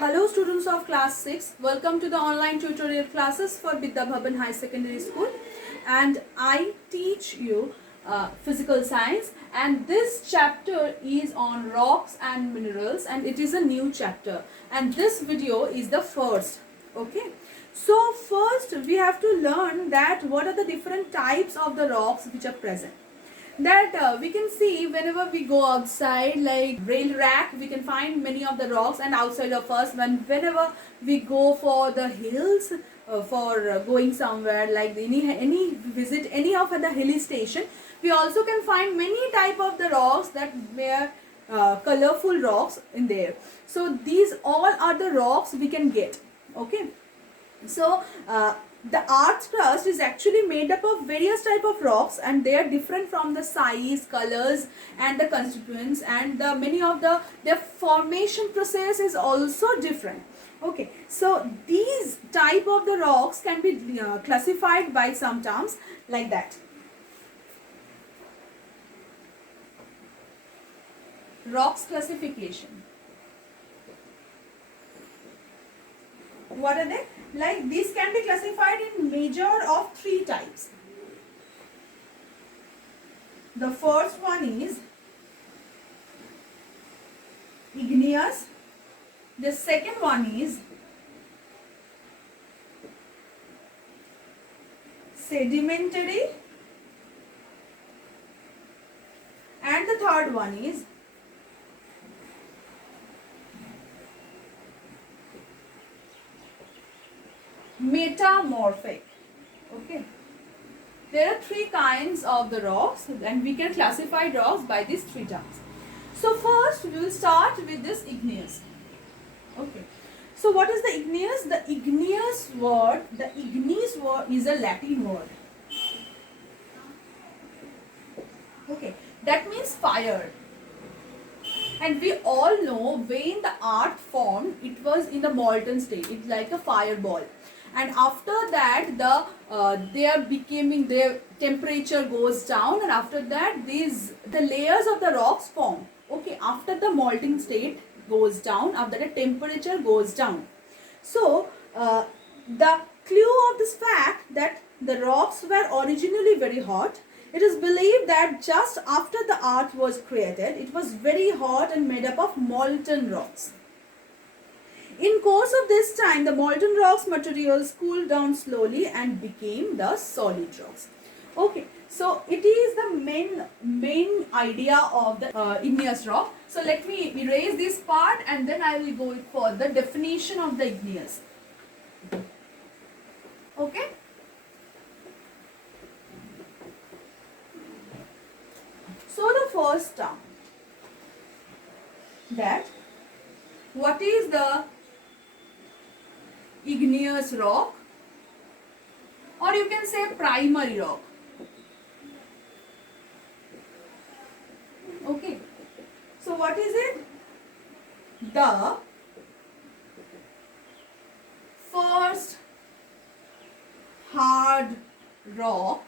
Hello students of class 6, welcome to the online tutorial classes for Vidya Bhavan High Secondary School, and I teach you physical science, and this chapter is on rocks and minerals, and it is a new chapter, and this video is the first. Okay, so first we have to learn that what are the different types of the rocks which are present. That we can see whenever we go outside, like rail rack, we can find many of the rocks, and outside of us, whenever we go for the hills, for going somewhere, like any visit any of the hilly station, we also can find many type of the rocks that were colorful rocks in there. So these all are the rocks we can get. Okay, so the earth crust is actually made up of various type of rocks, and they are different from the size, colors, and the constituents, and the many of their formation process is also different. Okay, so these type of the rocks can be classified by some terms like that. Rocks classification. What are they? Like these can be classified in major of three types. The first one is igneous. The second one is sedimentary, and the third one is metamorphic. Okay, there are three kinds of the rocks, and we can classify rocks by these three terms. So first we will start with this igneous. Okay, so what is the igneous? The igneous word is a Latin word. Okay, that means fire. And we all know when the earth formed, it was in the molten state. It's like a fireball. And after that, their temperature goes down, and after that, the layers of the rocks form. Okay, after the molten state goes down, after the temperature goes down. So the clue of this fact that the rocks were originally very hot. It is believed that just after the earth was created, it was very hot and made up of molten rocks. In course of this time, the molten rocks materials cooled down slowly and became the solid rocks. Okay, so it is the main idea of the igneous rock. So let me erase this part, and then I will go for the definition of the igneous. Okay. So the first term, that what is the igneous rock, or you can say primary rock. Okay, so what is it? The first hard rock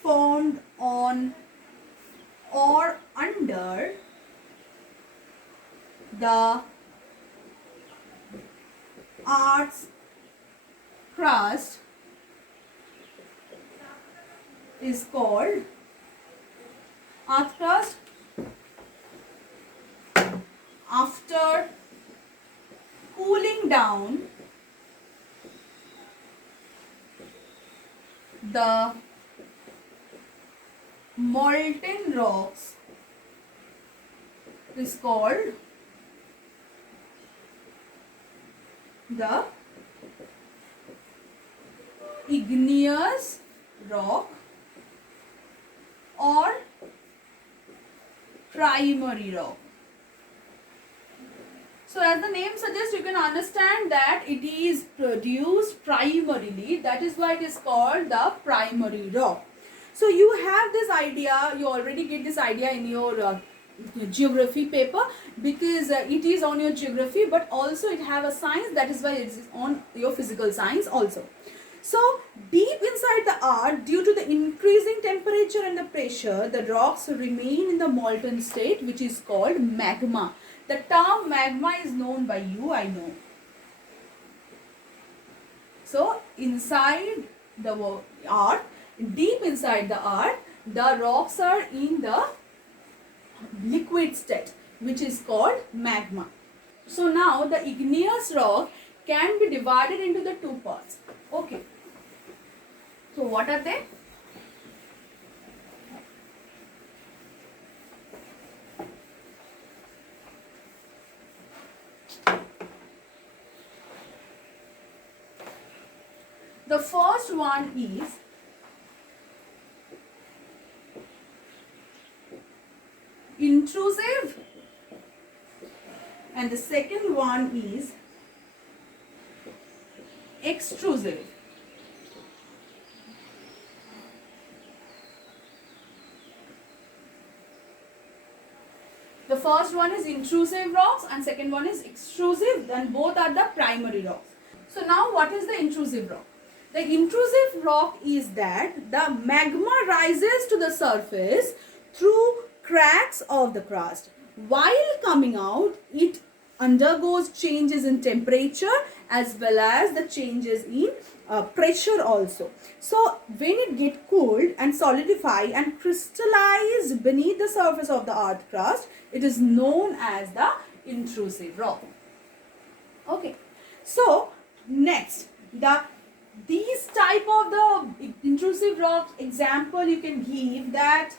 formed on or under the earth's crust is called earth crust. After cooling down, the molten rocks is called the igneous rock or primary rock. So as the name suggests, you can understand that it is produced primarily. That is why it is called the primary rock. So you have this idea, you already get this idea in your geography paper, because it is on your geography, but also it have a science. That is why it is on your physical science also. So deep inside the earth, due to the increasing temperature and the pressure, the rocks remain in the molten state, which is called magma. The term magma is known by you, I know. So inside the earth, deep inside the earth, the rocks are in the liquid state, which is called magma. So now the igneous rock can be divided into the two parts. Okay. So what are they? The first one is intrusive and the second one is extrusive. The first one is intrusive rocks and second one is extrusive, and both are the primary rocks. So now what is the intrusive rock? The intrusive rock is that the magma rises to the surface through cracks of the crust. While coming out, it undergoes changes in temperature as well as the changes in pressure also. So when it gets cooled and solidify and crystallize beneath the surface of the earth crust, it is known as the intrusive rock. Okay. So next, these type of the intrusive rock example you can give that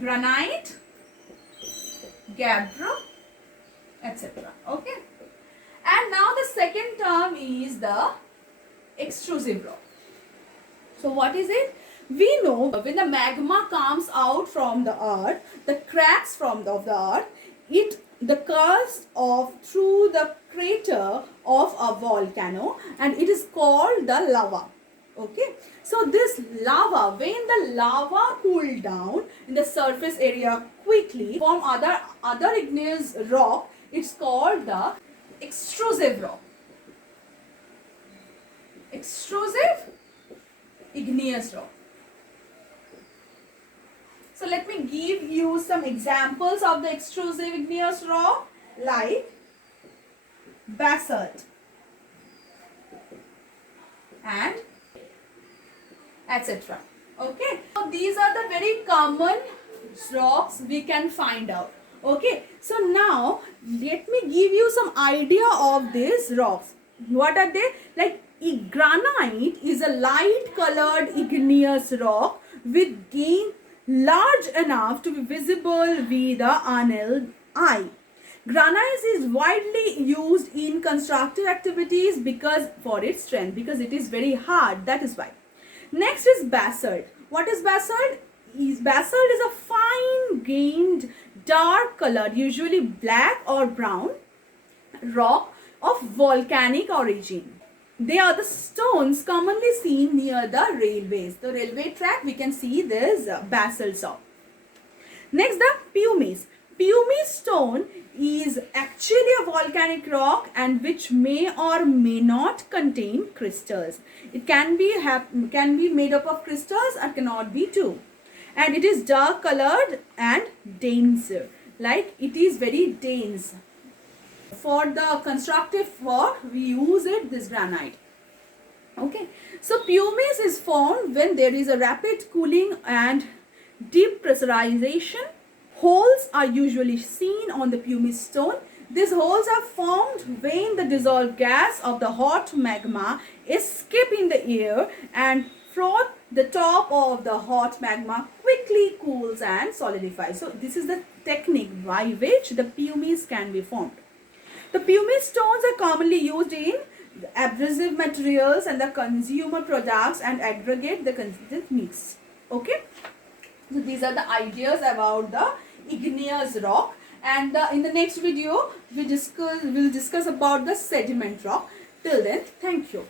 granite, gabbro, etc. Okay. And now the second term is the extrusive rock. So what is it? We know when the magma comes out from the earth, the cracks of the earth, the crust through the crater of a volcano, and it is called the lava. Okay. So this lava, when the lava cooled down in the surface area quickly, form other igneous rock, it's called the extrusive rock. Extrusive igneous rock. So let me give you some examples of the extrusive igneous rock, like basalt and etc. Okay. So these are the very common rocks we can find out. Okay. So now let me give you some idea of these rocks. What are they? Like granite is a light colored igneous rock with grain large enough to be visible with the unaided eye. Granite is widely used in constructive activities for its strength, because it is very hard. That is why. Next is basalt. What is basalt? Basalt is a fine-grained, dark-colored, usually black or brown rock of volcanic origin. They are the stones commonly seen near the railways. The railway track, we can see this basalt rock. Next, the pumice. Pumice stone is actually a volcanic rock and which may or may not contain crystals. It can be made up of crystals or cannot be too. And it is dark colored and denser. Like it is very dense. For the constructive work, we use this granite. Okay. So pumice is formed when there is a rapid cooling and deep pressurization. Holes are usually seen on the pumice stone. These holes are formed when the dissolved gas of the hot magma escape in the air, and from the top of the hot magma quickly cools and solidifies. So this is the technique by which the pumice can be formed. The pumice stones are commonly used in abrasive materials and the consumer products and aggregate the consistent mix. Okay. So these are the ideas about the igneous rock, and in the next video we'll discuss about the sediment rock. Till then, thank you.